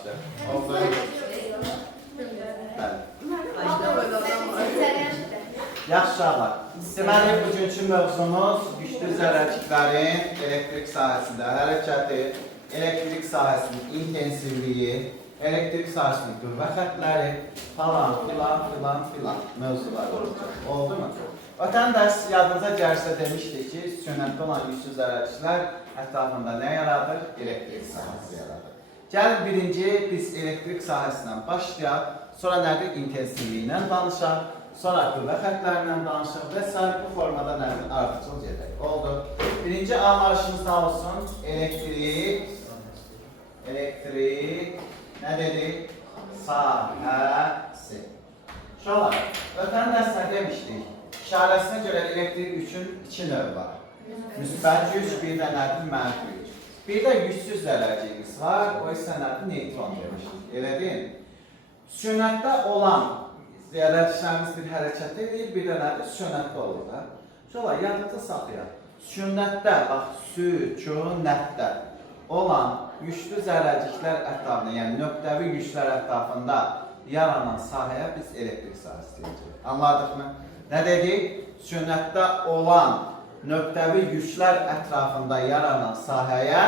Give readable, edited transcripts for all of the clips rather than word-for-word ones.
başlayaq. Oldu. Yaxşı uşaqlar. Deməli, bugünkü mövzumuz güclü zərərçiklərin elektrik sahəsində hərəkəti, elektrik sahəsinin intensivliyi, elektrik sahəsinin qüvvə xəttləri falan filan mövzular olacaq. Oldu mu? Ötən dərs yadınıza gəlsə demişdik ki, sükunətli olan güclü zərərçiklər ətrafında nə yaradır? Elektrik sahəsi yaradır. Gəlin birinci biz elektrik sahəsindən başlayaq, sonra nədir? İntensivliyindən danışaq, sonra qüvvə xəttlərindən danışaq və sair bu formada nədir? Ardıcıl gedək. Oldu. Birinci anlayışımız nə olsun? Elektrik nə dedik? Sahəsi. Şolar, ötən dərsdə demişdik, işarəsinə görə elektrik üçün iki növ var. Müsbət güc, bir də nədir? Mənfi güc. Bir də gücsüz zərərciyimiz var, o isə nədir? Neutron demişdik. Elə deyil. Sükunətdə olan zərərçiklərimiz bir hərəkət edir, bir də nədir? Sükunətdə olur da. Şolar, yadınızda saxlayaq. Sükunətdə, bax, sükunətdə olan güclü zərərciklər ətrafında, yəni nöqtəvi güclər ətrafında yaranan sahəyə biz elektrik sahəsi deyəcəyik. Anladıq mı? Nə dedik? Sükunətdə olan nöqtəvi güclər ətrafında yaranan sahəyə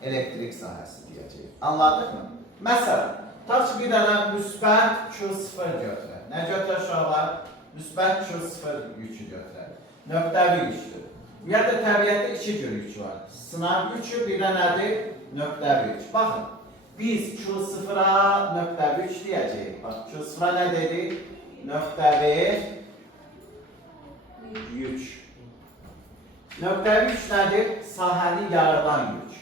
elektrik sahəsi deyəcəyik. Anladıq mı? Məsələn, tutaq ki, bir dənə müsbət Q0 götürək. Nə götürək uşaqlar? Müsbət Q0 yükü götürək. Nöqtəvi gücdür. Ya da təbiətdə iki cür yük var. Sınav yükü, bir də nədir? Nöqtəvi yük. Baxın, biz Q0-a nöqtəvi yük deyəcəyik. Bax, Q0-a nə dedik? Nöqtəvi yük. Nöqtəvi yük nədir? Sahəni yaradan yük.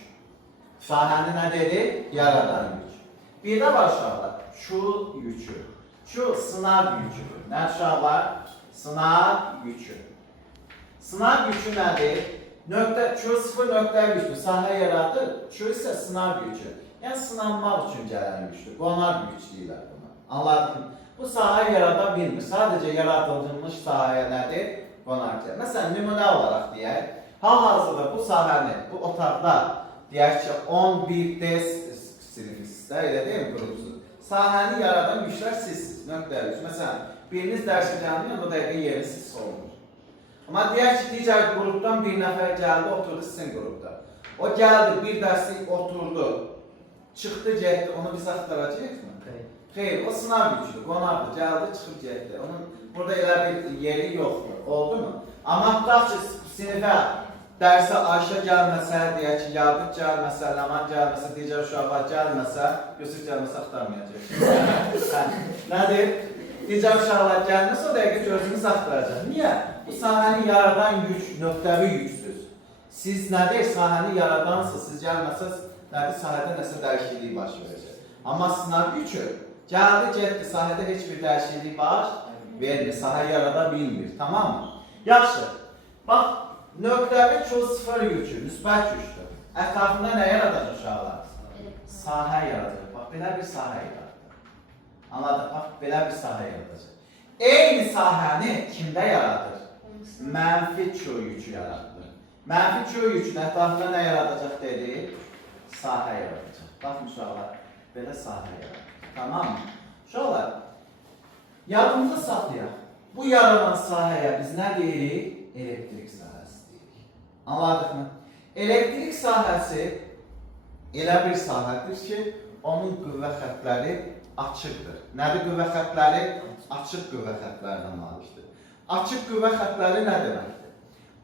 Sahəni nə dedik? Yaradan yük. Bir də var uşaqlar, Q yükü. Q sınav yüküdür. Nə uşaqlar? Sınav yükü. Sınav yükü nədir? Q0 nöqtəvi yükdür, sahə yaradır. Q isə sınav yükü. Yəni sınanmaq üçün gələn yükdür. Qonaq yük deyirlər buna. Anladın mı? Bu sahə yarada bilmir. Sadəcə yaradılmış sahəyə nədir? Qonaq gəlir. Məsələn, nümunə olaraq deyək, hal-hazırda bu sahəni, bu otaqda deyək ki, 11D sinifisizdə, elə deyil mi qrupsuz? Sahəni yaradan güclər sizsiz, nöqtəvi yük. Məsələn, biriniz dərsə gəlməyən, o dəqiqə yeri siz olmur. Amma deyək ki, digər qrupdan bir nəfər gəldi, oturdu sizin qrupda. O gəldi, bir dərslik oturdu, çıxdı, getdi, onu biz axtaracaq mı? Xeyr, o sınav yüküdür, qonaqdır, gəldi, çıxıb getdi. Onun burada elə bir yeri yoxdur, oldu mu? Amma tutaq ki, sinifə, dərsə Ayşə gəlməsə, deyək ki, Yaqub gəlməsə, Ləman gəlməsə, digər uşaqlar gəlməsə, Yusuf gəlməsə axtarmayacaq. Nədir? Digər uşaqlar gəlməsə, o dəqiqə gözünüz axtaracaq. Niyə? Bu sahəni yaradan yük, nöqtəvi yüksüz. Siz nədir? Sahəni yaradansınız, siz gəlməsəz, nədir? Sahədə nəsə dəyişiklik baş verəcək. Amma sınav yükü, gəldi, getdi, sahədə heç bir dəyişiklik baş vermir, sahə yarada bilmir, tamam mı? Yaxşı, bax, nöqtəvi Q0 yükü, müsbət yükdür. Ətrafında nə yaradacaq uşaqlar? Sahə yaradacaq, bax, belə bir sahə yaradacaq. Anladıq, bax, belə bir sahə yaradacaq. Eyni sahəni kimdə yaradır? Mənfi Q yükü yaradır. Mənfi Q yükün ətrafında nə yaradacaq dedik? Sahə yaradacaq. Baxın uşaqlar, belə sahə yaradır. Tamam mı? Uşaqlar, yadımızda saxlayaq. Bu yaranan sahəyə biz nə deyirik? Elektrik sahəsi deyirik. Anladıq mı? Elektrik sahəsi elə bir sahədir ki, onun qüvvə xəttləri açıqdır. Nədir qüvvə xəttləri? Açıq qüvvə xəttlərindən malikdir. Açıq qüvvə xəttləri nə deməkdir?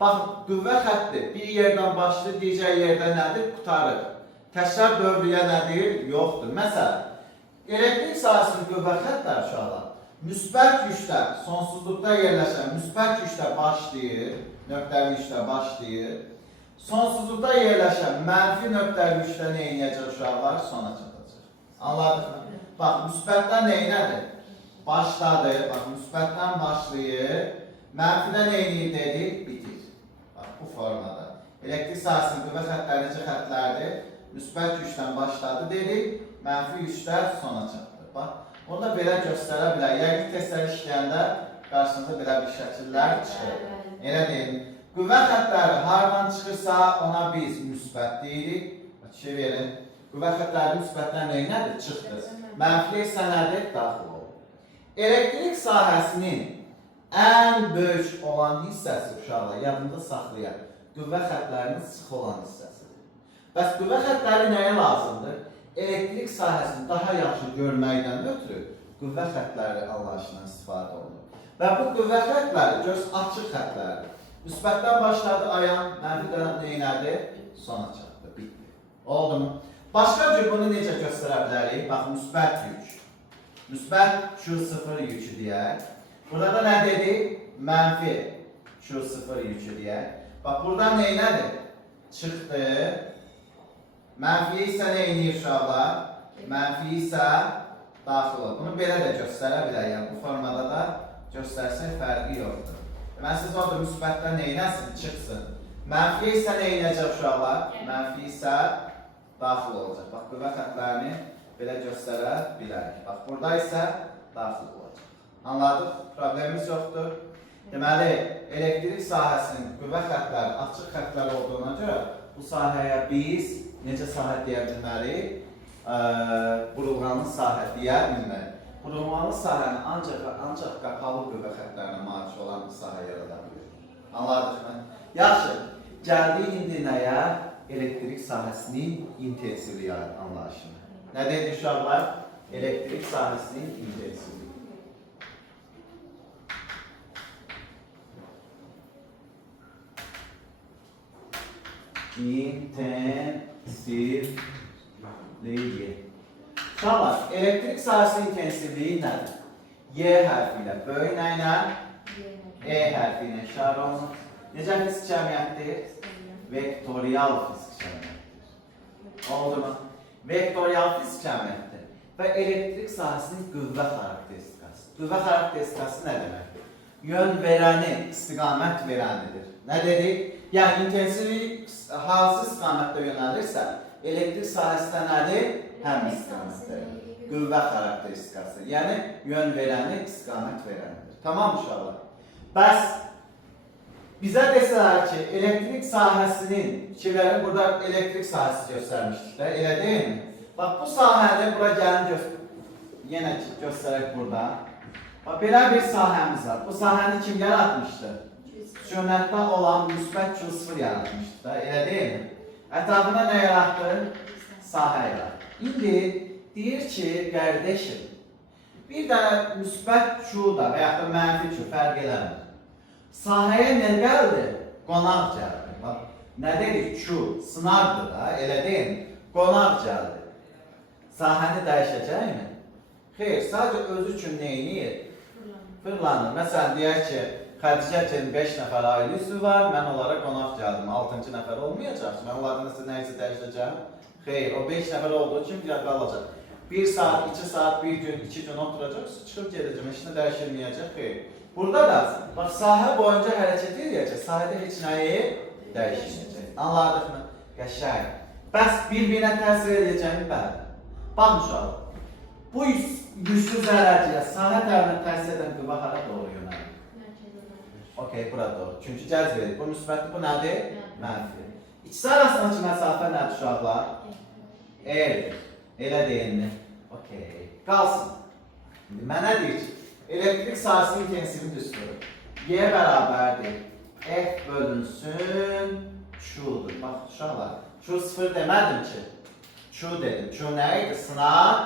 Baxın, qüvvə xətti bir yerdən başlayır, digər yerdə nədir? Qutarır. Təkrar dövrüyə nədir? Yoxdur. Məsələn, elektrik sahəsinin qüvvə xəttləri uşaqlar, müsbət güclər, sonsuzluqda yerləşən müsbət güclər başlayır, nöqtəvi güclər başlayır, sonsuzluqda yerləşən mənfi nöqtəvi güclər nə edəcək uşaqlar? Sona çatacaq. Anladıq mı? Bax, müsbətdən neynədir? Başladı, bax, müsbətdən başlayır, mənfidən neyini dedik? Bitir. Bax, bu formada. Elektrik sahəsinin qüvvə xəttləri necə xəttlərdir? Müsbət gücdən başladı dedik, mənfi güclər sona çatdı. Bax, orada belə göstərə bilər. Yəqin testlər işləyəndə qarşınıza belə bir şəkillər çıxır. Elə deyil. Qüvvə xəttləri hardan çıxırsa ona biz müsbət deyirik. Fikir verin. Qüvvə xətləri müsbətdən nədir? Çıxdı. Mənfi isə nədir? Daxil olur. Elektrik sahəsinin ən böyük olan hissəsi uşaqlar, yadında saxlayaq. Qüvvə xətlərinin sıx olan hissəsidir. Bəs qüvvə xətləri nəyə lazımdır? Elektrik sahəsini daha yaxşı görməkdən ötürü qüvvə xətləri anlayışından istifadə olunur. Və bu qüvvə xətləri göz açıq xətlərdir. Müsbətdən başladı ayan, mənfi tərəf neynədir? Sona çatdı, bitdi. Oldu mu? Başqa cür bunu necə göstərə bilərik? Bax, müsbət yük. Müsbət Q0 yükü deyək. Burada da nə dedik? Mənfi Q0 yükü deyək. Bax, burada neynədir? Çıxdı. Mənfi isə neynir uşaqlar? Mənfi isə daxil olur. Bunu belə də göstərə bilərik. Yəni, bu formada da göstərsək fərqi yoxdur. Mən siz orada müsbətdən neynəsin? Çıxsın. Mənfi isə neynəcək uşaqlar? Mənfi isə daxil olacaq. Bax, qüvvə xətlərini belə göstərə bilərik. Bax, burada isə daxil olacaq. Anladıq? Problemimiz yoxdur. Deməli, elektrik sahəsinin qüvvə xətləri, açıq xətlər olduğuna görə bu sahəyə biz necə sahə deyə bilmərik? Burulğanlı sahə deyə bilmərik. Burulğanlı sahəni ancaq qapalı qüvvə xətlərinə malik olan bir sahə yarada bilir. Anladıq mı? Yaxşı, gəldik indi nəyə? Elektrik sahəsinin intensivliyi anlayışına. Nə dedik uşaqlar? Elektrik sahəsinin intensivliyi. İntensivliyi. Uşaqlar, elektrik sahəsinin intensivliyi nədir? Y hərfi ilə, böyük nə ilə? E hərfi ilə işarə olunur. Necə fizik cəmiyyətdir? Vektorial fizik cəmiyyətdir. Oldu mu? Vektorial fizik cəmiyyətdir. Və elektrik sahəsinin qüvvə xarakteristikası. Qüvvə xarakteristikası nə deməkdir? Yön verəni, istiqamət verənidir. Nə dedik? Yəni, intensivlik hansı istiqamətdə yönəlirsə, elektrik sahəsində nədir? Həm istiqamətdir. Qüvvə xarakteristikası. Yəni, yön verəni, istiqamət verənidir. Tamam uşaqlar? Bəs, bizə desələr ki, elektrik sahəsinin, fikirlərin burada elektrik sahəsi göstərmişdik də, elə deyil mi? Bax, bu sahədə bura gəlin yenə göstərək burada. Bax, belə bir sahəmiz var. Bu sahəni kim yaratmışdı? Sönətdə olan müsbət Q0 yaratmışdı da, elə deyil mi? Ətrafında nə yaratdı? Sahə yaratdı. İndi deyir ki, qardeşim, bir də müsbət Q da və yaxud da mənfi Q fərq eləmir. Sahəyə nə gəldi? Qonaq gəldi. Bax, nə dedik? Q, sınaqdır da, elə deyil mi? Qonaq gəldi. Sahəni dəyişəcəkmi? Xeyr, sadəcə özü üçün neyini? Fırlanır. Məsələn, deyək ki, Xədicətin 5 nəfər ailə üzvü var, mən onlara qonaq gəldim. 6-cı nəfər olmayacaq. Mən onlardan nəsə dəyişəcəm? Xeyr, o 5 nəfər olduğu üçün bir dəfə alacaq. 1 saat, 2 saat, 1 gün, 2 gün oturacaq, çıxıb gedəcəm, heç nə dəyişilməyəcək. Xeyr. Burada da, bax, sahə boyunca hərəkət edəcək, sahədə heç nəyi dəyişməyəcək. Anladıq mı? Qəşəng. Bəs bir-birinə təsir edəcəkmi? Bəli. Baxın uşaq, bu güclü zərərciyə sahə tərəfinə təsir edən qüvvə hara doğru yönəlir? Okey, bura doğru. Çünki cəzb edir. Bu müsbətdir, bu nədir? Mənfi. İkisi arasındakı məsafə nədir uşaqlar? Eldir. Elə deyilmi? Okey. Qalsın. İndi mənə deyir ki, elektrik sahəsinin intensivi düsturur. Y bərabərdir. F bölünsün Q'dur. Bax, uşaqlar, Q0 demədim ki. Q dedim. Q nə idi? Sınaq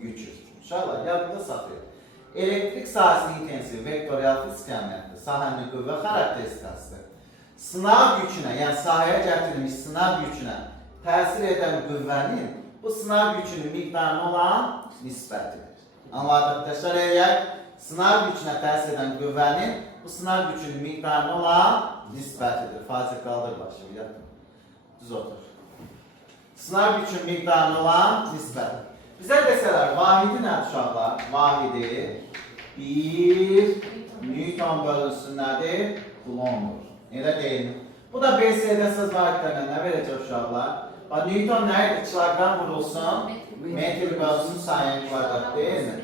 yükür. Uşaqlar, yadında saxlayın. Elektrik sahəsinin intensivi vektorial fizik cəmiyyətdir. Sahənin qüvvə xarakteristikasıdır. Sınaq yükünə, yəni sahəyə gətirilmiş sınaq yükünə təsir edən qüvvənin bu sınaq yükünün miqdarına olan nisbətidir. Anladıq, təşkil edək. Sınaq yükünə təsir edən qüvvənin bu sınaq yükünün miqdarına olan nisbətidir. Fazil qaldır başı, yatın. Düz otur. Sınaq yükünün miqdarına olan nisbətidir. Bizə desələr, vahidi nədir uşaqlar? Vahidi 1 Newton bölünsün nədir? Kulomdur. Elə deyil mi? Bu da BSD söz vahidlərlə nə verəcək uşaqlar? Newton nə idi? Kilogram vurulsun, metr bölünsün saniyə kvadrat deyil mi?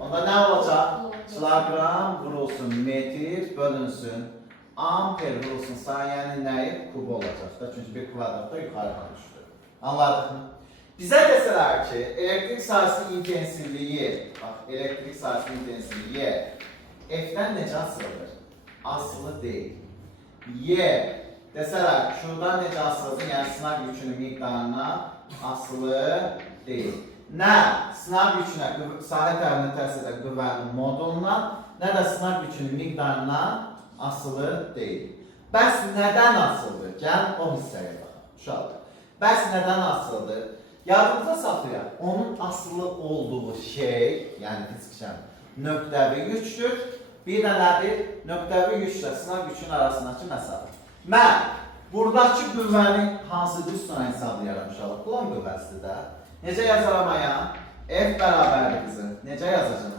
Onda nə olacaq? Kilogram vurulsun, metr bölünsün, amper vurulsun saniyənin nəyi? Kub olacaq da. Çünki bir kvadratda yuxarı düşdü. Anladıq mı? Bizə desələr ki, elektrik sahəsinin intensivliyi, bax, elektrik sahəsinin intensivliyi F-dən necə asılıdır? Asılı deyil. Y desələr, Q-dan necə asılıdır? Yəni, sınaq yükünün miqdarına asılı deyil. Nə sınaq yükünə, sahə tərəfində təsir edən qüvvənin moduluna, nə də sınaq yükünün miqdarına asılı deyil. Bəs nədən asılıdır? Gəl o hissəyə baxaq. Uşaqlar. Bəs nədən asılıdır? Yadımıza saxlayaq. Onun asılı olduğu şey, yəni fizikşən, nöqtəvi yükdür. Bir də nədir? Nöqtəvi yüklə sınaq yükün arasındakı məsafə. Mən buradakı qüvvəni hansı üstünə hesablayaram uşaqlar? Kulon qüvvəsidir də. Necə yazaram ayağım? F bərabərdir qızım. Necə yazacağım?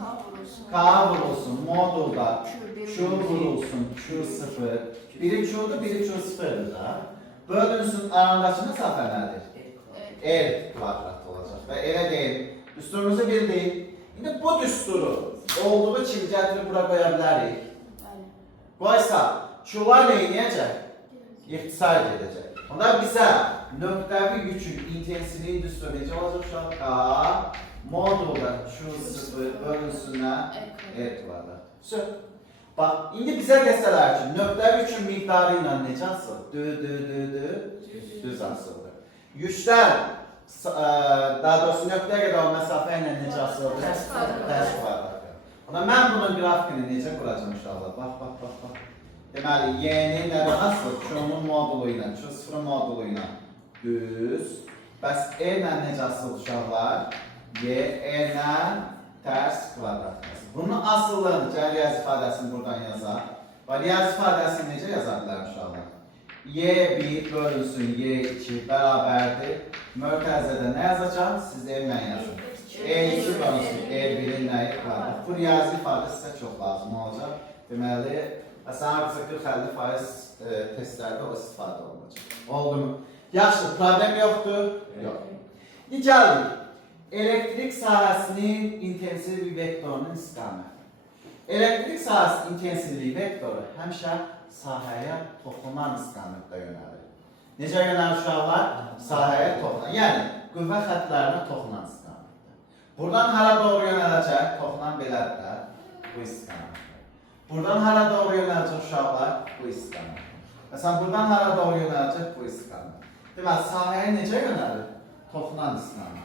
K vurulsun, modulda Q vurulsun, Q0. Biri Q'dur, biri Q0'dır da. Bölünsün, arandakı məsafə nədir? R kvadrat olacaq və elə deyil. Düsturumuzu bildik. İndi bu düsturu olduğu kimi gətirib bura qoya bilərik. Qoysa, Q'lar neynəyəcək? İxtisar gedəcək. Onda bizə nöqtəvi yükün intensivliyi düsturu necə olacaq uşaq? K modulda Q0 bölünsünə R kvadrat. Söz. Bax, indi bizə desələr ki, nöqtəvi yükün miqdarı ilə necə asılır? Düz asılır. Yüklər, daha doğrusu nöqtəyə qədər o məsafə ilə necə asılır? Tərs kvadrat. Onda mən bunun qrafikini necə quracam uşaqlar? Bax. Deməli, Y-nin nədən asılır? Q-nun modulu ilə, Q0 modulu ilə düz. Bəs E ilə necə asılır uşaqlar? Y, E ilə tərs kvadrat. Bunun asıllığını, gəl riyazi ifadəsini buradan yazaq. Və riyazi ifadəsini necə yaza bilərəm uşaqlar? Y1 bölünsün Y2 bərabərdir. Mörtəzədə nə yazacağım? Siz elmən yazın. E2 bölünsün E1-in nəyi kvadrat. Bu riyazi ifadə sizə çox lazım olacaq. Deməli, sən artıq 40-50% testlərdə o istifadə olunacaq. Oldu mu? Yaxşı, problem yoxdur? Yox. İndi gəldik. Elektrik sahəsinin intensivliyi vektorunun istiqaməti. Elektrik sahəsinin intensivliyi vektoru həmişə sahəyə toxunan istiqamətdə yönəlir. Necə yönəlir uşaqlar? Sahəyə toxunan. Yəni, qüvvə xətlərinə toxunan istiqamətdə. Buradan hara doğru yönələcək? Toxunan belədir. Bu istiqamətdə. Buradan hara doğru yönələcək uşaqlar? Bu istiqamətdə. Məsələn, buradan hara doğru yönələcək? Bu istiqamətdə. Deməli, sahəyə necə yönəlir? Toxunan istiqamətdə.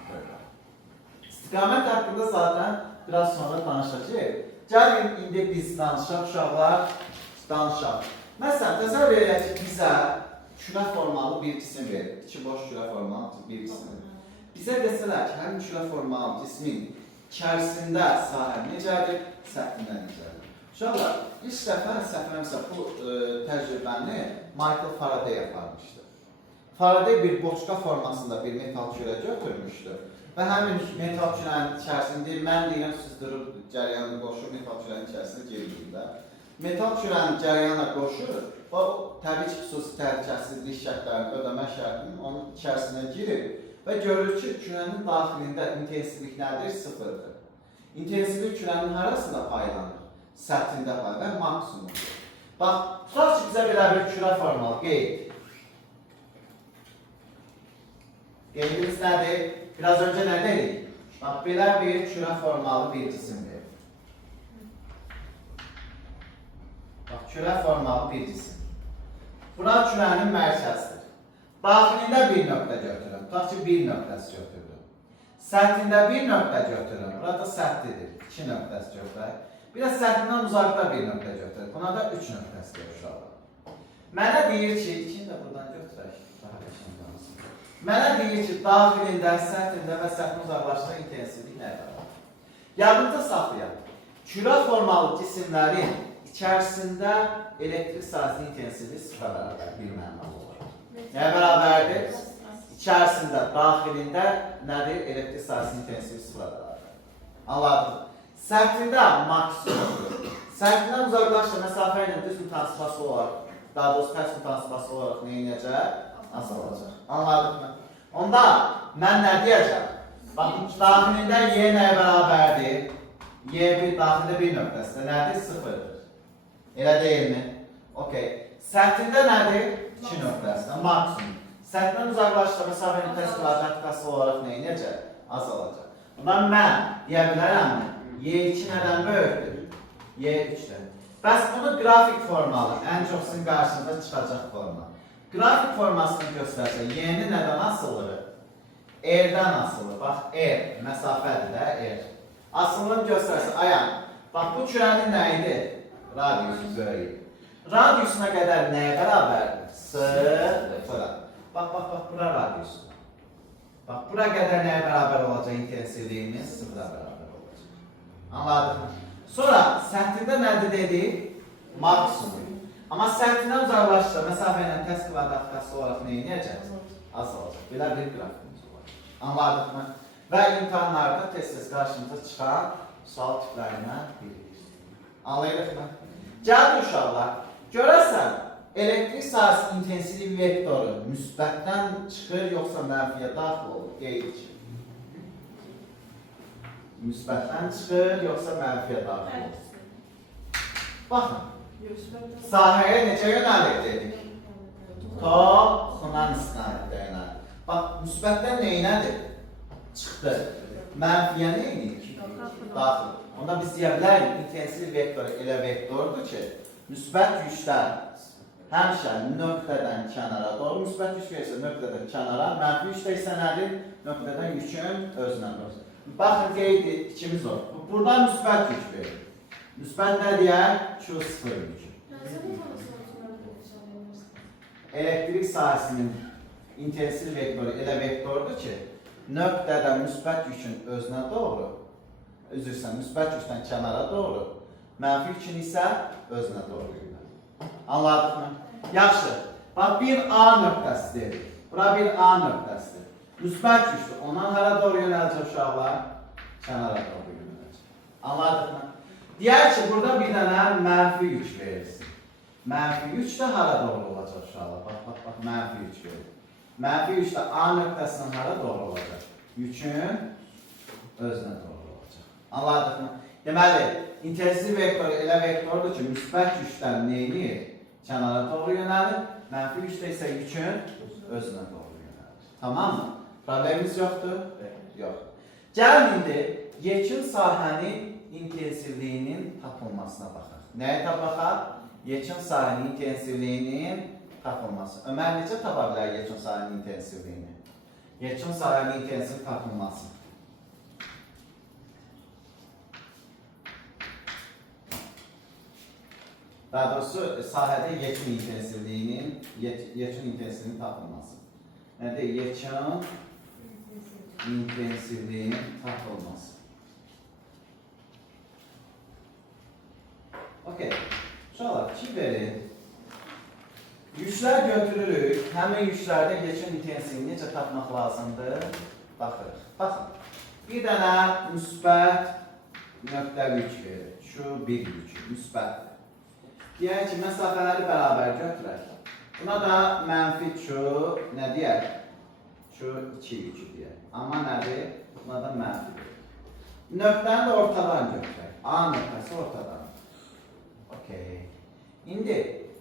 İstiqamət haqqında zaten biraz sonra danışacağıq. Gəlin, indi biz danışaq uşaqlar. Danışaq. Məsələn, təsəvvür edək ki, bizə külə formalı bir cisim verir. İki boş külə formalı bir cisim verir. Bizə desələr ki, həmin külə formalı cismin içərisində sahə necədir, səthində necədir? Uşaqlar, ilk dəfə səhvləmirəmsə bu təcrübəni Michael Faraday aparmışdı. Faraday bir boçka formasında bir metal külə götürmüşdü. Və həmin metal külənin içərisində, mən deyirəm, siz durub cəryanını qoşur, metal külənin içərisində gerilir. Metal külənin cəryanına qoşur və təbii ki, xüsusi təhlükəsizlik şərtlərinin ödəmə şərtinin onun içərisinə girir və görür ki, külənin daxilində intensivlik nədir? Sıfırdır. İntensivlik külənin harasında paylanır? Səthində paylanır və maksimumdur. Bax, tutaq ki, bizə belə bir külə formalı qeyd. Qeydimiz nədir? Biraz öncə nə dedik? Bax, belə bir külə formalı bir cisim verir. Bax, külə formalı bir cisim. Bura külənin mərkəzidir. Daxilində bir nöqtə götürün. Tutaq ki, bir nöqtəsi götürdüm. Səthində bir nöqtə götürün. Burada səthidir. 2 nöqtəsi götürək. Bir də səthindən uzaqda bir nöqtə götürək. Buna da 3 nöqtəsi götürək. Mənə deyir ki, 2-ni də buradan götürək. Mənə deyir ki, daxilində, səthində və səthin uzaqlaşdığı intensivlik nə var? Yadımda saxlayaq. Külə formalı cisimlərin içərisində elektrik sahəsinin intensivliyi sıfıra bərabər bir mənalı olur. Nəyə bərabərdir? İçərisində, daxilində nədir? Elektrik sahəsinin intensivliyi sıfıra bərabər. Anladın? Səthində maksimumdur. Səthindən uzaqlaşdığı məsafə ilə düz mütənsibası olaraq, daha doğrusu tərs mütənsibası olaraq nə edəcək? Azalacaq. Anladıq mı? Onda mən nə deyəcəm? Baxın, daxilində Y nəyə bərabərdir? Y1 daxilində bir nöqtəsində nədir? Sıfırdır. Elə deyilmi? Okey. Səthində nədir? 2 nöqtəsində maksimum. Sətdən uzaqlaşsa məsafənin təşkilatı asılı olaraq nə edəcək? Azalacaq. Bundan mən deyə bilərəmmi? Y2 nədən böyükdür? Y3-dən. Bəs bunu qrafik formalı, ən çox sizin qarşınıza çıxacaq forma. Qrafik formasını göstərsə, Y-ni nədən asılıdır? R-dən asılı. Bax, R, məsafədir də, R. Asılını göstərsə, ayaq. Bax, bu kürənin nə idi? Radiusu böyük. Radiusuna qədər nəyə bərabərdir? Sıfıra. Bax, bura radiusu. Bax, bura qədər nəyə bərabər olacaq intensivliyimiz? Sıfıra bərabər olacaq. Anladıq mı? Sonra, səthində nədir dedik? Maksimum. Amma səthindən uzaqlaşsa, məsafə ilə tərs kvadratqası olaraq nə edəcək? Azalacaq. Belə bir qrafikimiz olacaq. Anladıq mı? Və imtahanlarda tez-tez qarşımıza çıxan sual tiplərindən biridir. Anlayırıq mı? Gəldi uşaqlar, görəsən, elektrik sahəsi intensivlik vektoru müsbətdən çıxır, yoxsa mənfiyə daxil olur? Qeyd ki. Müsbətdən çıxır, yoxsa mənfiyə daxil olur? Baxın, sahəyə necə yönəlir dedik? Toxunan istiqamətdə yönəlir. Bax, müsbətdən neynədir? Çıxdı. Mənfiyə neydik? Daxil. Onda biz deyə bilərik, intensivlik vektoru elə vektordur ki, müsbət yükdən həmişə nöqtədən kənara doğru, müsbət yük verirsə nöqtədən kənara, mənfi yükdə isə nədir? Nöqtədən yükün özünə doğru. Baxın, qeyd ikimiz o. Buradan müsbət yük verir. Müsbət nə deyər? Q0 yükü. Elektrik sahəsinin intensivlik vektoru elə vektordur ki, nöqtədən müsbət yükün özünə doğru, üzrsən, müsbət yükdən kənara doğru, mənfi yükün isə özünə doğru yönəlir. Anladıq mı? Yaxşı. Bax, bir A nöqtəsidir. Bura bir A nöqtəsidir. Müsbət yükdür. Ondan hara doğru yönələcək uşaqlar? Kənara doğru yönələcək. Anladıq mı? Deyər ki, burada bir dənə mənfi yük verirsin. Mənfi yük də hara doğru olacaq uşaqlar? Bax, mənfi yük verir. Mənfi yük də A nöqtəsindən hara doğru olacaq? Yükün özünə doğru. Anladıq mı? Deməli, intensivlik vektoru elə vektordur ki, müsbət yükdən neyini? Kənara doğru yönəlir, mənfi yükdə isə yükün özünə doğru yönəlir. Tamam mı? Problemimiz yoxdur? Yox. Gəlin indi, yekun sahənin intensivliyinin tapılmasına baxaq. Nəyə baxaq? Yekun sahənin intensivliyinin tapılması. Ömər necə tapa bilər yekun sahənin intensivliyini? Yekun sahənin intensivlik tapılması. Daha doğrusu sahədə yekun intensivliyinin tapılması. Nədir? Yekun intensivliyinin tapılması. Okey. Uşaqlar, fikir verin. Yüklər götürürük. Həmin yüklərdə yekun intensivliyini necə tapmaq lazımdır? Baxırıq. Baxın. Bir dənə müsbət nöqtəli yük verir. Şu bir yük, müsbətdir. Deyək ki, məsafələri bərabər götürək. Buna da mənfi Q, nə deyək? Q2 yükü deyək. Amma nədir? Buna da mənfi deyək. Nöqtəni də ortadan götürək. A nöqtəsi ortadan. Okey. İndi,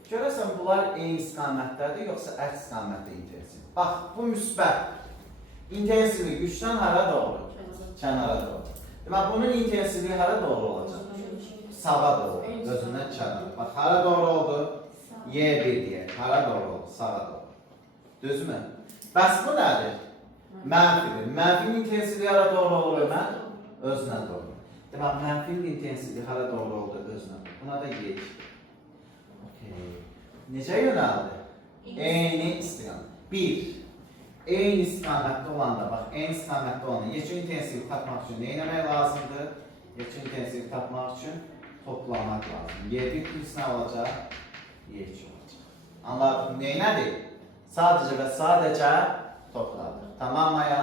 görəsən bunlar eyni istiqamətdədir, yoxsa əks istiqamətdə intensiv. Bax, bu müsbət. İntensivlik gücdən hara doğru? Kənara doğru. Demək, bunun intensivliyi hara doğru olacaq? Sağa doğru, özündən kənara. Bax, hara doğru oldu? Y1 deyək. Hara doğru oldu? Sağa doğru. Düzmü? Bəs bu nədir? Mənfidir. Mənfinin intensivliyi hara doğru olur Ömər? Özünə doğru. Demək, mənfinin intensivliyi hara doğru oldu? Özünə doğru. Buna da Y2. Okey. Necə yönəldi? Eyni istiqamət. 1. Eyni istiqamətdə olanda, bax, eyni istiqamətdə olanda yekun intensivlik tapmaq üçün nə etmək lazımdır? Yekun intensivlik tapmaq üçün toplamaq lazım. Y1 plus nə olacaq? Y2 olacaq. Anladıq mı? Neynədir? Sadəcə və sadəcə topladıq. Tamam mı ya?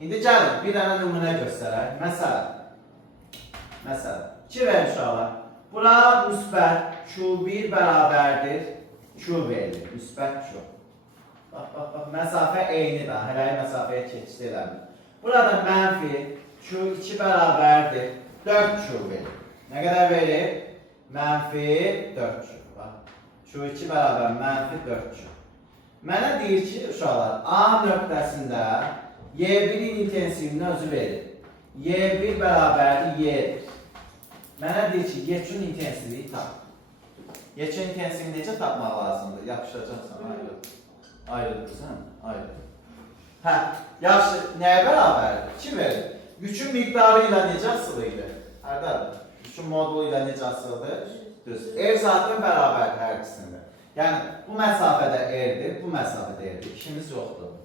İndi gəlin, bir dənə nümunə göstərək. Məsələn, 2 verin uşaqlar. Bura müsbət Q1 bərabərdir. Q verilir. Müsbət Q. Bax, məsafə eynidir. Hələlik məsafəyə keçid eləmir. Burada mənfi Q2 bərabərdir. 4Q verir. Nə qədər verir? Mənfi 4Q. Bax, Q2 bərabər mənfi 4Q. Mənə deyir ki, uşaqlar, A nöqtəsində Y1-in intensivini özü verir. Y1 bərabərdir Y1. Mənə deyir ki, yekun intensivliyi tap. Yekun intensivini necə tapmaq lazımdır? Yapışacaqsan, ayrılırsan, ayrılır. Hə, yaxşı, nəyə bərabərdir? 2 verir. Yükün miqdarı ilə necə asılı idi? Hərdadır? Yükün modulu ilə necə asılıdır? Düz. R zatı bərabərdir hər ikisində. Yəni, bu məsafədə R-dir, bu məsafədə R-dir. İşimiz yoxdur.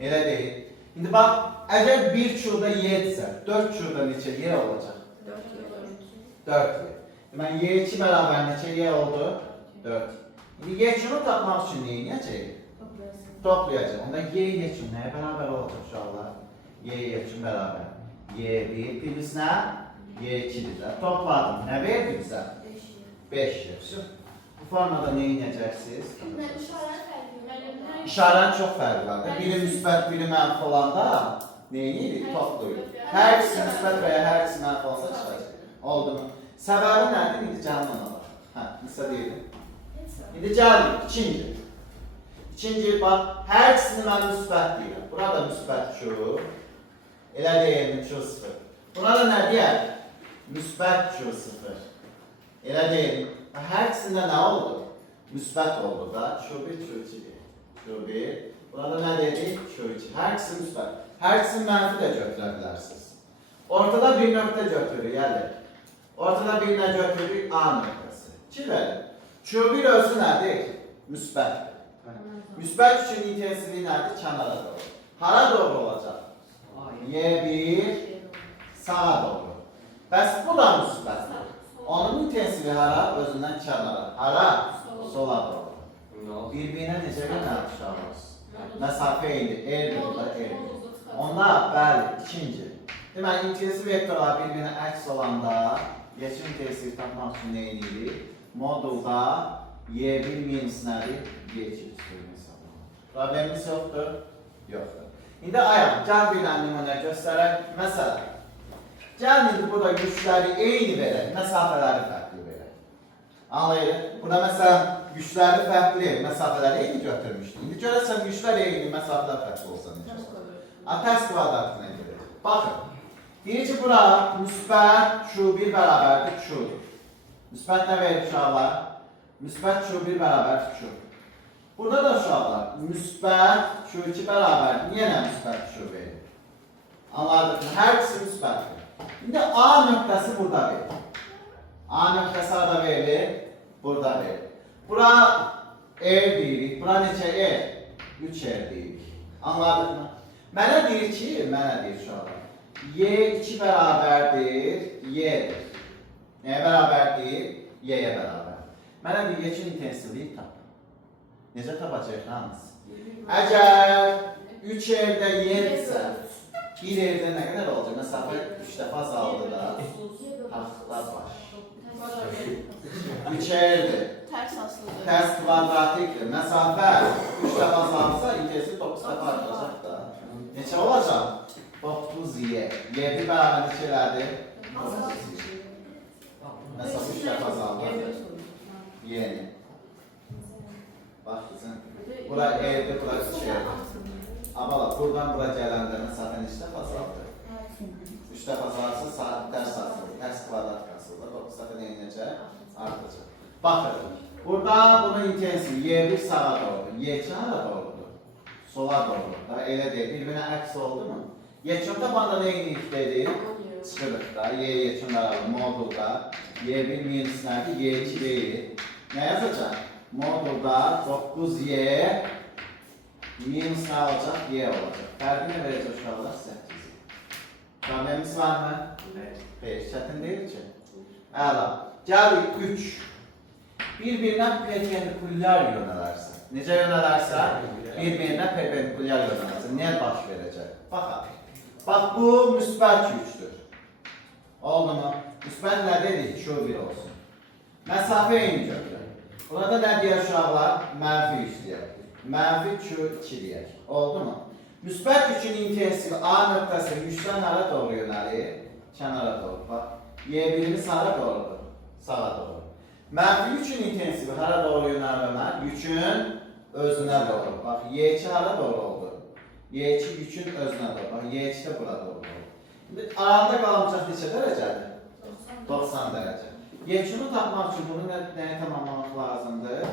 Elə deyil. İndi bax, əgər 1 Q-da Y-dirsə, 4 Q-da neçə Y olacaq? 4 Y. Deməli, Y2 bərabər neçə Y oldu? 4. İndi Y2-ni tapmaq üçün nə edəcəyik? Toplayacaq. Onda Y2 nəyə bərabər olacaq uşaqlar? Y2 bərabər. Y1 birisi nə? Y2-dir də. Topladım. Nə verdi bizə? 5 Y. Bu formada nə edəcəksiniz? İşarənin çox fərqi var. Biri müsbət, biri mənfi olanda nə edirik? Toplayırıq. Hər ikisi müsbət və ya hər ikisi mənfi olsa çıxacaq. Oldu mu? Səbəbi nədir? İndi gəlin ona var. Hə, nəsə deyildim. İndi gəlin, ikinci. İkinci, bax, hər ikisini mən müsbət deyirəm. Burada müsbət Q. Elə deyildim Q0. Buna da nə deyək? Müsbət Q0. Elə deyildim. Hər ikisində nə oldu? Müsbət oldu da. Q1, Q2. Q1. Burada nə dedik? Q2. Hər ikisi müsbət. Hər ikisini mənfi də götürə bilərsiniz. Ortada bir nöqtə götürürük, yəni. Ortada bir nə götürürük? A nöqtəsi. Ki verir? Q1 özü nədir? Müsbətdir. Müsbət üçün intensivliyi nədir? Kənara doğru. Hara doğru olacaq? Y1 sağa doğru. Bəs bu da müsbətdir. Onun intensivi hara? Özündən kənara. Hara? Sola doğru. Bir-birinə necə gəlmək uşaqlar? Məsafə indi. R burada, R. Onda, bəli, ikinci. Deməli, intensiv vektorlar bir-birinə əks olanda yekun intensivi tapmaq üçün nə edirik? Modulda Y1 minus nədir? Y2 üstünlüyü hesablanır. Problemimiz yoxdur? Yoxdur. İndi ayaq, gəl bir dənə nümunə göstərək. Məsələn, gəl indi burada gücləri eyni verək, məsafələri fərqli verək. Anlayırıq? Burada məsələn, gücləri fərqli, məsafələri eyni götürmüşdük. İndi görəsən, güclər eyni, məsafələr fərqli olsa necə? Tərs kvadratına gedir. Baxın, deyir ki, bura müsbət Q1 bərabərdir Q-dur. Müsbət nə verir uşaqlar? Müsbət Q1 bərabərdir Q. Burada da uşaqlar, müsbət Q2 bərabərdir. Niyə nə müsbət Q verir? Anladıq mı? Hər ikisi müsbətdir. İndi A nöqtəsi burada verir. A nöqtəsi arada verilir, burada verir. Bura R deyirik, bura neçə R? 3 R deyirik. Anladıq mı? Mənə deyir ki, uşaqlar, Y2 bərabərdir, Y-dir. Nəyə bərabərdir? Y-yə bərabər. Mənə deyir, yekun intensivliyi tap. Necə tapacaq hamız? Əgər 3 evdə Y-dirsə, 1 evdə nə qədər olacaq? Məsafə 3 dəfə azaldı da. Taxtlar baş. 3 evdir. Tərs kvadratikdir. Məsafə 3 dəfə azalsa, intensiv 9 dəfə artacaq da. Neçə olacaq? 9Y. Y1 bərabər neçə elədir? Məsafə 3 dəfə azaldı. Yeni. Bax kızım. Bura E'dir, bura 2E'dir. Amma buradan bura gələndə məsafə neçə dəfə azaldı? 3 dəfə azalsa tərs asılır. Tərs kvadrat asılır. 9 dəfə neyinəcək? Artacaq. Baxın. Burada bunun intensivi Y1 sağa doğrudur. Y2 hara doğrudur? Sola doğru. Daha elə deyil. Bir-birinə əks oldu mu? Yekunda banda neyini dedik? Çıxırıq da. Y2 bərabər modulda. Y1 minus nədir? Y2 deyil. Nə yazacaq? Modulda 9Y minus nə olacaq? Y olacaq. Fərqi nə verəcək uşaqlar? 8. Problemimiz var mı? Xeyr, çətin deyil ki. Əla. Gəlik 3. Bir-birinə perpendikulyar yönələrsə. Necə yönələrsə? Bir-birinə perpendikulyar yönələrsə. Nə baş verəcək? Baxaq. Bax, bu müsbət yükdür. Oldu mu? Müsbət nə dedik? Q1 olsun. Məsafə eyni götürək. Burada nə deyək uşaqlar? Mənfi yük deyək. Mənfi Q2 deyək. Oldu mu? Müsbət yükün intensivi A nöqtəsi yükdən hara doğru yönəlir? Kənara doğru. Bax, Y1'imiz hara doğrudur? Sağa doğru. Mənfi yükün intensivi hara doğru yönəlir? Yükün özünə doğru. Bax, Y2 hara doğru oldu? Y2 yükün özünə doğru. Bax, Y2 də bura doğru oldu. İndi arada qalan neçə dərəcədir? 90 dərəcə. Y2-ni tapmaq üçün bunu nəyə tamamlamaq lazımdır?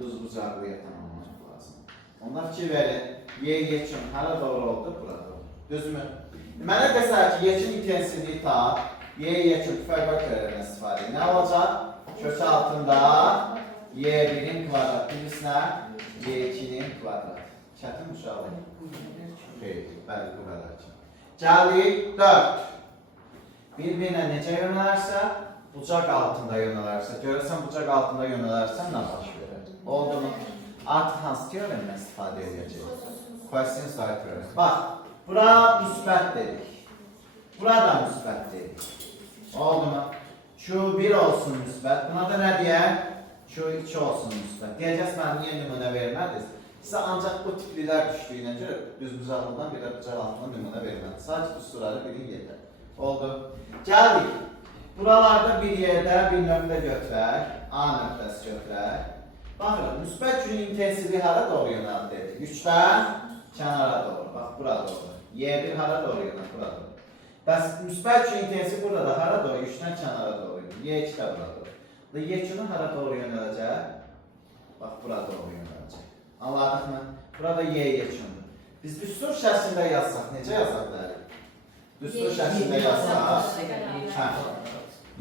Düzbucaqlıya tamamlamaq lazımdır. Ondan fikir verin. Y2 hara doğru oldu? Bura doğru. Düzmü? Mənə desək ki, Y2 intensivliyi tap, Y2 fərqə tərəfinə istifadə. Nə olacaq? Kök altında Y1-in kvadrat bilisinə Y2-nin kvadrat. Çətin uşaqlar. Bəli, bu qədər ki. Gəlik 4. Bir-birinə necə yönələrsə, bucaq altında yönələrsə, görürsən bucaq altında yönələrsə nə baş verir? Oldu mu? Artıq hansı teoremdən istifadə edəcək? Question start teorem. Bax, bura müsbət dedik. Bura da müsbət dedik. Oldu mu? Q1 olsun müsbət. Buna da nə deyək? Q2 olsun müsbət. Deyəcəz, mən niyə nümunə vermədiniz? Sizə ancaq bu tiplilər düşdüyünə görə düzbucaqlıdan bir də bucaq altından nümunə vermədiniz. Sadəcə bu sıraları bilin yeter. Oldu. Gəldik. Buralarda bir yerdə bir nöqtə götürək. A nöqtəsi götürək. Baxın, müsbət yükün intensivliyi hara doğru yönəldi dedik? Yükdən kənara doğru. Bax, bura doğru. Y1 hara doğru yönəldi? Bura doğru. Bəs müsbət yükün intensivliyi burada da hara doğru? Yükdən kənara doğru yönəldi. Y2 də bura doğru. Y2'nin hara doğru yönələcək? Bax, bura doğru yönələcək. Anladıq mı? Burada Y2'dir. Biz düstur şəklində yazsaq, necə yazaq bilərik? Düstur şəklində yazsaq.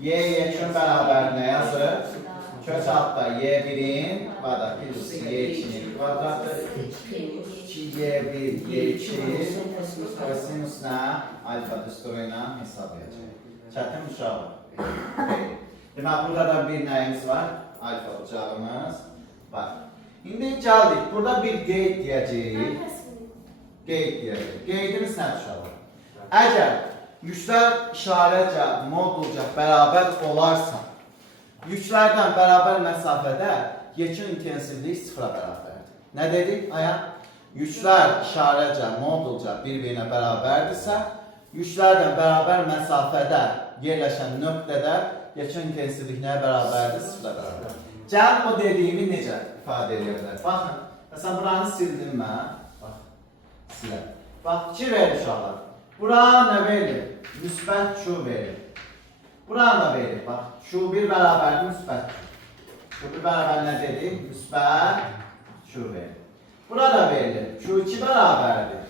Y2 bərabər nə yazır? Kök altda Y1'in kvadrat plus Y2'nin kvadratı 2Y1 Y2 kosinus nə? Alfa düsturu ilə hesablayacaq. Çətin uşaq. Demək, burada da bir nəyimiz var? Alfa bucağımız var. İndi gəldik. Burada bir qeyd deyəcəyik. Qeyd deyəcəyik. Qeydimiz nə uşaqlar? Əgər yüklər işarəcə, modulca bərabər olarsa, yüklərdən bərabər məsafədə yekun intensivliyi sıfıra bərabərdir. Nə dedik? Yüklər işarəcə, modulca bir-birinə bərabərdirsə, yüklərdən bərabər məsafədə yerləşən nöqtədə yekun intensivlik nəyə bərabərdir? Sıfıra bərabərdir. Gəlin o dediyimi necə ifadə edə bilər? Baxın, məsələn, buranı sildim mən. Bax, siləm. Bax, fikir verir uşaqlar. Bura nə verir? Müsbət Q verir. Buranı da verir. Bax, Q1 bərabərdir müsbət Q. Q1 bərabər nə dedik? Müsbət Q verir. Bura da verilir. Q2 bərabərdir.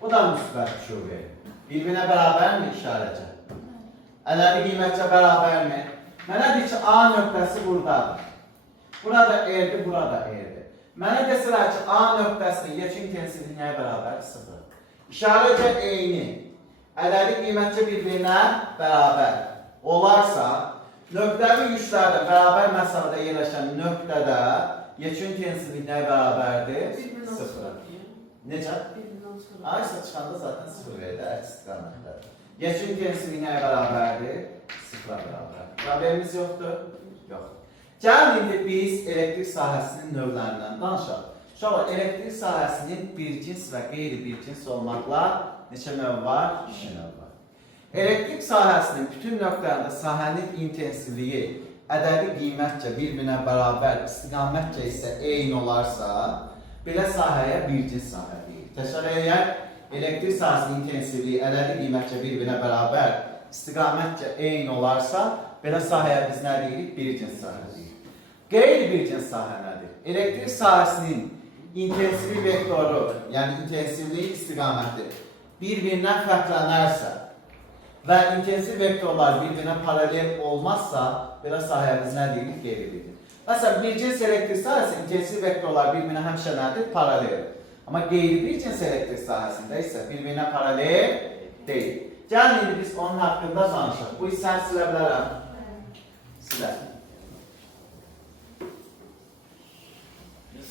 Bu da müsbət Q verir. Bir-birinə bərabərmi işarəcə? Ədədi qiymətcə bərabərmi? Mənə deyir ki, A nöqtəsi buradadır. Burada erdir, burada erdir. Mənə desələr ki, A nöqtəsinin yekun intensivliyi nəyə bərabər? 0. İşarəcə eyni. Ədədi qiymətcə bir-birinə bərabər olarsa, nöqtəvi yüklərdə bərabər məsafədə yerləşən nöqtədə yekun intensivliyi nəyə bərabərdir? 0. Necə? Aysa çıxanda zaten 0 verir, əks istiqamətdə. Yekun intensivliyi nəyə bərabərdir? 0'a bərabər. Problemimiz yoxdur? Yox. Gəlin indi biz elektrik sahəsinin növlərindən danışaq. Uşaqlar, elektrik sahəsinin bircins və qeyri-bircins olmaqla neçə növ var? 2 növ var. Elektrik sahəsinin bütün nöqtələrində sahənin intensivliyi ədədi qiymətcə bir-birinə bərabər, istiqamətcə isə eyni olarsa, belə sahəyə bircins sahə deyilir. Təkrar edək, elektrik sahəsinin intensivliyi ədədi qiymətcə bir-birinə bərabər, istiqamətcə eyni olarsa, belə sahəyə biz nə deyirik? Bircins sahə deyirik. Qeyri-bircins sahə nədir? Elektrik sahəsinin intensivlik vektoru, yəni intensivlik istiqaməti bir-birindən fərqlənərsə və intensiv vektorlar bir-birinə paralel olmazsa, belə sahəyə biz nə deyirik? Qeyri-bircins. Məsələn, bircins elektrik sahəsi intensiv vektorlar bir-birinə həmişə nədir? Paralel. Amma qeyri-bircins elektrik sahəsində isə bir-birinə paralel deyil. Gəlin indi biz onun haqqında danışaq. Bu hissəni silə bilərəm. Silə.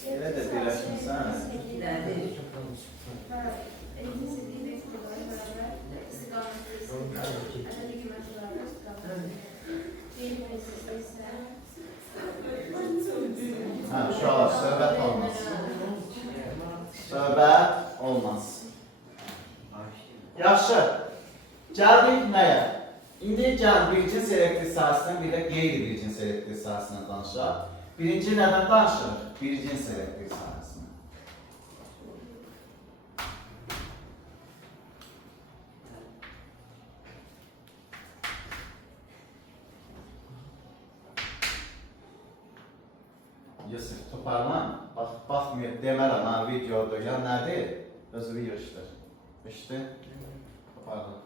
Elə də birləşmirsən. Uşaqlar, söhbət olmaz. Söhbət olmaz. Yaxşı. Gəldik nəyə? İndi bircins elektrik sahəsindən bir də qeyri-bircins elektrik sahəsindən danışaq. Birinci nədən danışırıq? Bir cins elektrik sahəsində. Yusuf, toparlan. Baxmıyor, demərəm, ha, videodur. Ya nədir? Özü yığışdır. İşte, toparlan.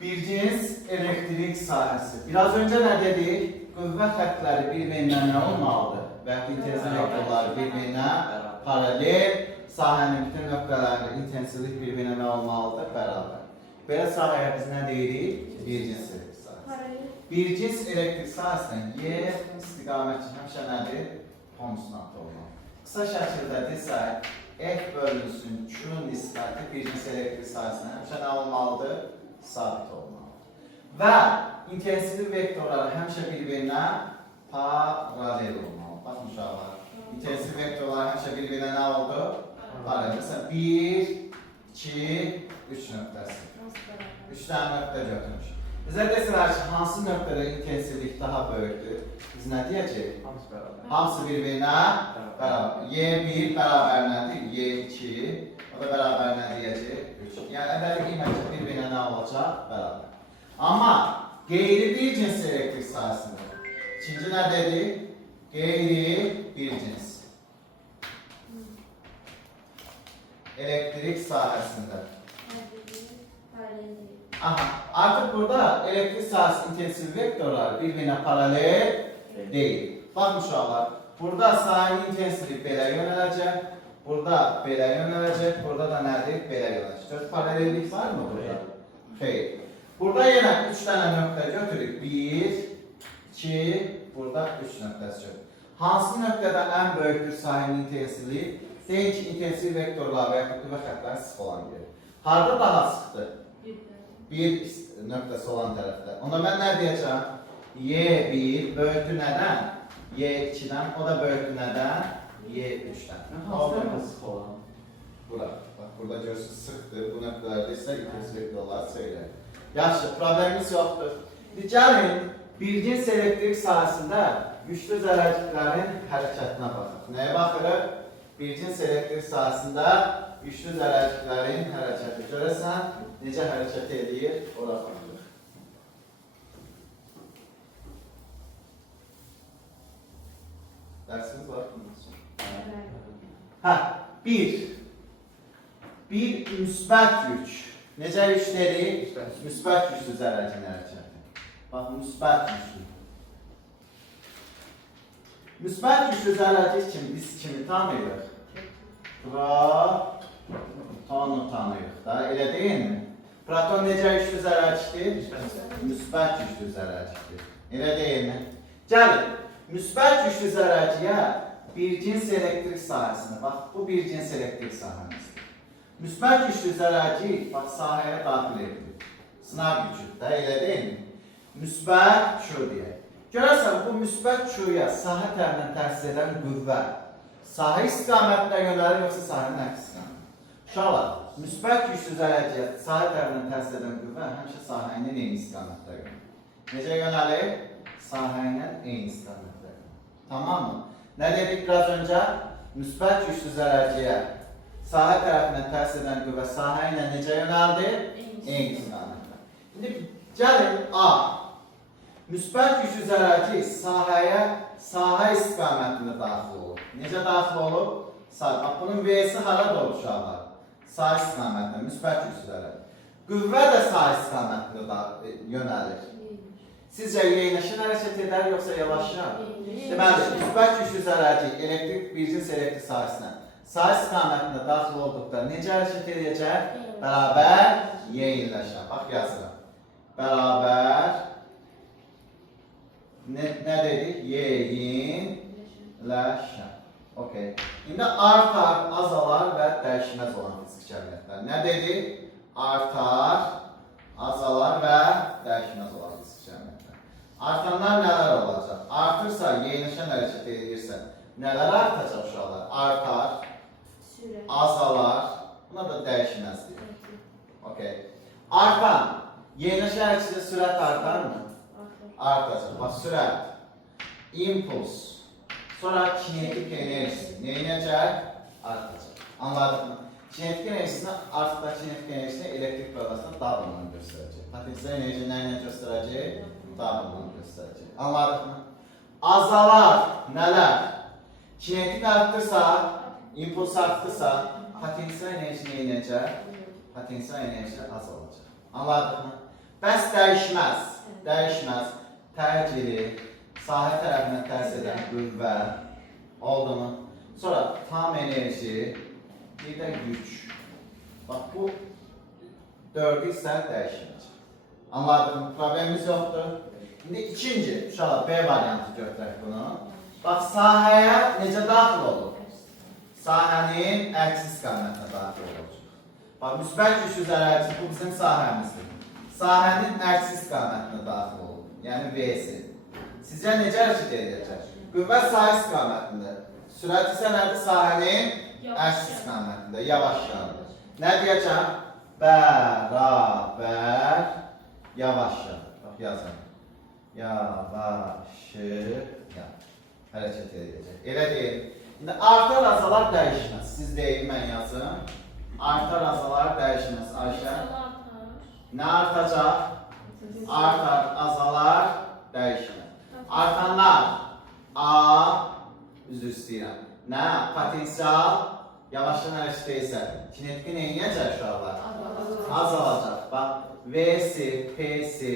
Bir cins elektrik sahəsi. Biraz önce nə dedik? Qüvvə xəttləri bir-birinə nə olmalıdır? Və intensiv nöqtələri bir-birinə paralel, sahənin bütün nöqtələrində intensivlik bir-birinə nə olmalıdır? Bərabər. Belə sahəyə biz nə deyirik? Bir cins elektrik sahəsi. Bir cins elektrik sahəsində yer istiqaməti həmişə nədir? Konstant olmalı. Qısa şəkildə desək, F bölünsün Q nisbəti bir cins elektrik sahəsində həmişə nə olmalıdır? Sabit olmalıdır. Və intensivlik vektorları həmişə bir-birinə paralel olmalı. Baxın uşaqlar. İntensivlik vektorları həmişə bir-birinə nə oldu? Paralel. Məsələn, 1, 2, 3 nöqtəsi. 3 dənə nöqtə götürmüş. Bizə desələr ki, hansı nöqtədə intensivlik daha böyükdür? Biz nə deyəcək? Hamısı bir-birinə bərabər. Y1 bərabər nədir? Y2. O da bərabər nə deyəcək? 3. Yəni, əvvəli qiymətcə bir-birinə nə olacaq? Bərabər. Amma qeyri bir cins elektrik sahəsində. İkinci nə dedik? Qeyri bir cins. Elektrik sahəsində. Aha, artıq burada elektrik sahəsi intensiv vektorları bir-birinə paralel deyil. Baxın uşaqlar, burada sahənin intensivlik belə yönələcək, burada belə yönələcək, burada da nədir? Belə yönələcək. 4 paralellik var mı burada? Xeyr. Burada yenə 3 dənə nöqtə götürük. 1, 2, burada 3 nöqtəsi götürük. Hansı nöqtədə ən böyükdür sahənin intensivliyi? Deyin ki, intensiv vektorlar və ya qüvvə xəttləri sıx olan yer. Harada daha sıxdır? Bir nöqtəsi olan tərəfdə. Onda mən nə deyəcəm? Y1 böyükdür nədən? Y2-dən, o da böyükdür nədən? Y3-dən. Hansı sıx olan? Bura. Bax, burada görürsünüz sıxdır. Bu nöqtələrdə isə intensiv vektorları söylər. Yaxşı, problemimiz yoxdur. Gəlin, bir cins elektrik sahəsində güclü zərərciklərin hərəkətinə baxaq. Nəyə baxırıq? Bir cins elektrik sahəsində güclü zərərciklərin hərəkəti. Görəsən, necə hərəkət edir? Ora baxırıq. Dərsiniz var mı? Hə, bir müsbət yük. Necə yük dedik? Müsbət yüklü zərərcinin hərəkəti. Bax, müsbət yüklü. Müsbət yüklü zərərcik kimi biz kimi tanıyırıq? Protonu tanıyırıq da, elə deyilmi? Proton necə yüklü zərərcikdir? Müsbət yüklü zərərcikdir. Elə deyilmi? Gəlin, müsbət yüklü zərərciyə bir cins elektrik sahəsində, bax, bu bir cins elektrik sahəmizdir. Müsbət yüklü zərərcik, bax, sahəyə daxil edilir. Sınav gücüdür, elə deyilmi? Müsbət Q deyək. Görəsən, bu müsbət Q-ya sahə tərəfindən təsir edən qüvvə sahə istiqamətində yönəlir, yoxsa sahənin əks istiqamətində? Uşaqlar, müsbət güclü zərərciyə sahə tərəfindən təsir edən qüvvə həmişə sahənin eyni istiqamətdə yönəlir. Necə yönəlir? Sahənin eyni istiqamətdə yönəlir. Tamam mı? Nə dedik biraz öncə? Müsbət güclü zərərciyə sahə tərəfindən təsir edən qüvvə sahə ilə necə yönəldi? Eyni istiqamətdə. İndi gəlin A. Müsbət güclü zərərci sahə istiqamətində daxil olur. Necə daxil olur? Bunun V'si hara doğru uşaqlar? Sahə istiqamətində, müsbət güclü zərərci. Qüvvə də sahə istiqamətində yönəlir. Sizcə yeyinləşən hərəkət edər, yoxsa yavaşlar? Deməli, müsbət güclü zərərci bir cins elektrik sahəsinə sahə istiqamətində daxil olduqda necə hərəkət edəcək? Bərabər yeyinləşən. Bax, yazıram. Bərabər nə dedik? Yeyinləşən. Okay. İndi artar, azalar və dəyişməz olan fiziki əməliyyatlar. Nə dedik? Artar, azalar və dəyişməz olan fiziki əməliyyatlar. Artanlar nələr olacaq? Artırsa, yeyinləşən hərəkət edirsə, nələr artacaq uşaqlar? Artar, azalar, buna da dəyişməzdir. Okay. Artan, yeyinləşən hərəkətdə sürət artar mı? artacaq. Bax, sürət, impuls, sonra kinetik enerjisi neyinəcək? Artacaq. Anladıq mı? Kinetik enerjisini artıqda kinetik enerjisini elektrik bölgəsində dağılmanı göstərəcək. Potensial enerji nə ilə göstərəcək? Dağılmanı göstərəcək. Anladıq mı? Azalar nələr? Kinetik artdırsa, impuls artdırsa, potensial enerji neyinəcək? Potensial enerji azalacaq. Anladıq mı? Bəs dəyişməz. Dəyişməz. Təcili, sahə tərəfindən təsir edən qüvvə oldu mu? Sonra tam enerji, bir də güc. Bax, bu dördü isə dəyişməyəcək. Anladıq mı? Problemimiz yoxdur. İndi ikinci, uşaqlar, B variantı götürək bunu. Bax, sahəyə necə daxil olur? Sahənin əks istiqamətinə daxil olacaq. Bax, müsbət güclü zərərçi, bu bizim sahəmizdir. Sahənin əks istiqamətinə daxil olur. Yəni, V-si. Sizcə necə hərəkət edəcək? Qüvvət sahə istiqamətində. Sürət isə nədir? Sahənin əks istiqamətində, yavaşlanır. Nə deyəcəm? Bərabər, yavaşlanır. Bax, yazın. Yavaşır, hərəkət edəcək. Elə deyil. İndi artar, azalar dəyişməz. Siz deyin, mən yazın. Artar, azalar dəyişməz. Ayşə? Nə artacaq? Artar, azalar dəyişməz. Artanlar A, üzr istəyirəm. Nə? Potensial, yavaşdan hərəkət isə kinetik neyinəcək uşaqlar? Azalacaq. Bax, V-si, P-si,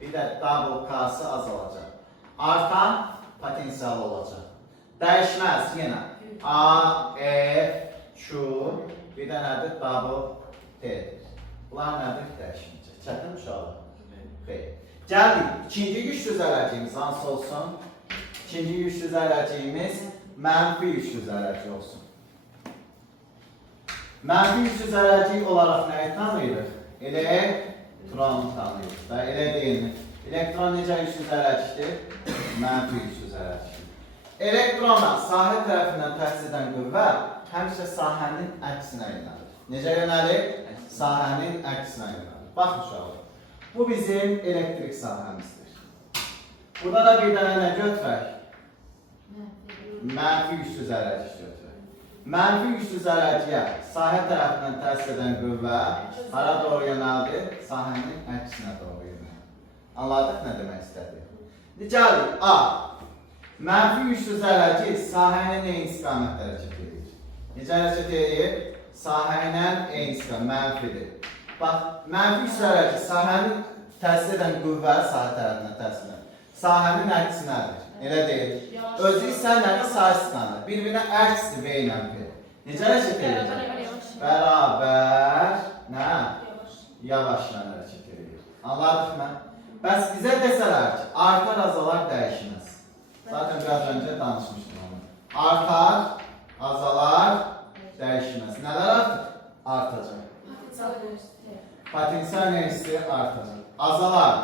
bir də double K-sı azalacaq. Artan potensial olacaq. Dəyişməz yenə. A, F, Q, bir də nədir? Double T. Bunlar nədir? Dəyişməyəcək. Çətin uşaqlar? Xeyr. Gəldik. İkinci güclü zərərciyimiz hansı olsun? İkinci güclü zərərciyimiz mənfi güclü zərərci olsun. Mənfi güclü zərərci olaraq nəyi tanıyırıq? Elektronu tanıyırıq. Da, elə deyilmi? Elektron necə güclü zərərcidir? Mənfi güclü zərərcidir. Elektronla sahə tərəfindən təsir edən qüvvə həmişə sahənin əksinə yönəlir. Necə yönəlir? Sahənin əksinə yönəlir. Baxın uşaqlar. Bu bizim elektrik sahəmizdir. Burada da bir dənə nə götürək? Mənfi güclü zərərci götürək. Mənfi güclü zərərciyə sahə tərəfindən təsir edən qüvvə hara doğru yönəldir? Sahənin əksinə doğru yönəldir. Anladıq nə demək istədik? Gəldik A. Mənfi güclü zərərci sahə ilə eyni istiqamətdə hərəkət edir. Necə hərəkət edir? Sahə ilə eyni istiqamət, mənfidir. Bax, mənfi güclü zərərci sahənin təsir edən qüvvə sahə tərəfindən təsir edən. Sahənin əksinədir. Elə deyil. Özü isə nədir? Sahə istiqamət. Bir-birinə əksdir V ilə P. Necə hərəkət edir? Bərabər, nə? Yavaşla hərəkət edir. Anladıq mı? Bəs bizə desələr ki, artar, azalar dəyişməz. Zaten biraz önce danışmışdım onu. Artar, azalar dəyişməz. Nələr artıq? Artacaq. Potensial enerjisi artacaq. Azalar,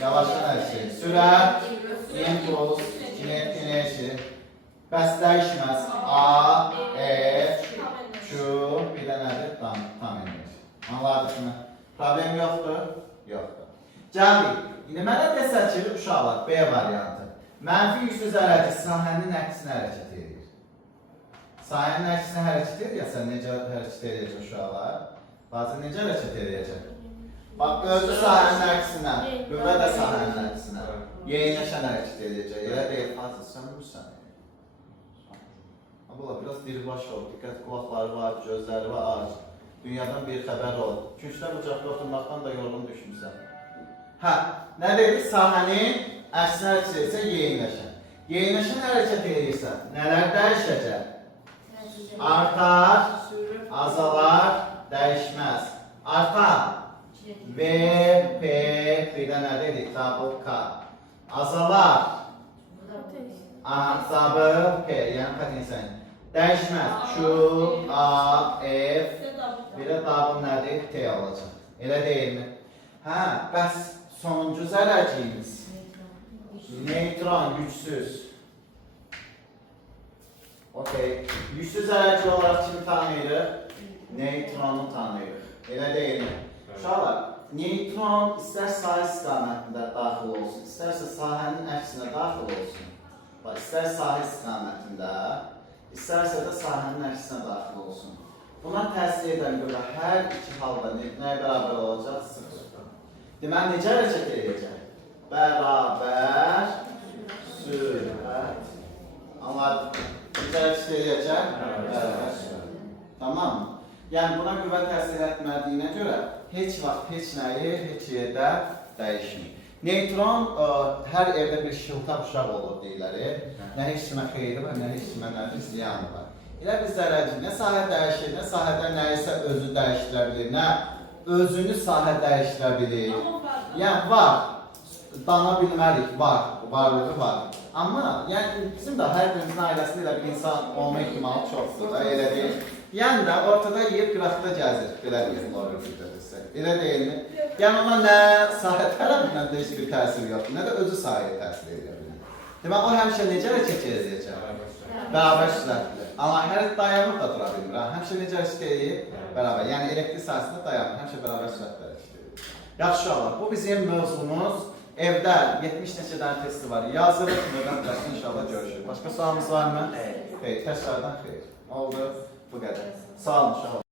yavaşdan hərəkət. Sürət, impuls, kinetik enerji. Bəs dəyişməz. A, F, Q, bir də nədir? Tam enerji. Anladıq mı? Problem yoxdur? Yoxdur. Gəldik. İndi mənə desək ki, uşaqlar, B variantı. Mənfi güclü zərərci sahənin əksinə hərəkət edir. Sahənin əksinə hərəkət edir ya, sən necə hərəkət edəcək uşaqlar? Bazı necə hərəkət edəcək? Bax, özü sahənin əksinə, qüvvə də sahənin əksinə. Yeyinləşən hərəkət edəcək. Elə deyil, Fazıl, sən bilirsən. Abla, biraz diribaş ol, diqqət qulaqları var, gözləri var, ağır. Dünyadan bir xəbər ol. Küncdə bucaqda oturmaqdan da yorğun düşmüşsən. Hə, nə dedik? Sahənin əksinə hərəkət edirsə, yeyinləşən. Yeyinləşən hərəkət edirsə, nələr dəyişəcək? Artar, azalar, dəyişməz. Artar, V, P, bir də nə dedik? Double K. Azalar, double P, yəni potensial. Dəyişməz, Q, A, F, bir də double nədir? T olacaq. Elə deyilmi? Hə, bəs sonuncu zərərciyimiz neytron, gücsüz. Okey. Gücsüz zərərci olaraq kimi tanıyırıq? Neytronu tanıyırıq. Elə deyilmi? Uşaqlar, Neytron istər sahə istiqamətində daxil olsun, istərsə sahənin əksinə daxil olsun. Bax, istər sahə istiqamətində, istərsə də sahənin əksinə daxil olsun. Buna təsir edən görə hər iki halda nəyə bərabər olacaq? 0. Deməli, necə hərəkət edəcək? Bərabər sürət. Anladın? Necə hərəkət edəcək? Bərabər sürət. Tamam mı? Yəni, buna qüvvə təsir etmədiyinə görə heç vaxt heç nəyi heç yerdə dəyişmir. Neytron hər evdə bir şıltaq uşaq olur deyirlər. Nə heç kimə xeyri var, nə heç kimə nədir, ziyanı var. Elə biz zərərci, nə sahə dəyişir, nə sahədə nəyisə özü dəyişdirə bilir, nə özünü sahə dəyişdirə bilir. Yəni, var, dana bilmərik, varlığı var. Amma, yəni, bizim də hər birimizin ailəsində elə bir insan olma ihtimalı çoxdur da, elə deyil. Yəni də ortada yeyib qıraqda gəzir, belə deyil, doğru bildirirsə. Elə deyilmi? Yəni, ona nə sahə tərəfindən də heç bir təsir yoxdur, nə də özü sahəyə təsir edə bilir. Demək, o həmişə necə hərəkət edəcək? Bərabər sürətli. Amma hər dayanıb da dura bilmir. Həmişə necə hərəkət edir? Bərabər. Yəni, elektrik sahəsində dayanır, həmişə bərabər sürətlə hərəkət edir. Yaxşı olar, bu bizim mövzumuz. Evdə 70 neçə dənə testi var. Yazırıq, növdən dərsdə inşallah görüşürük. Başqa sualımız var mı? Xeyr, təşkilatdan xeyr. Oldu, bu qədər. Sağ olun, inşallah.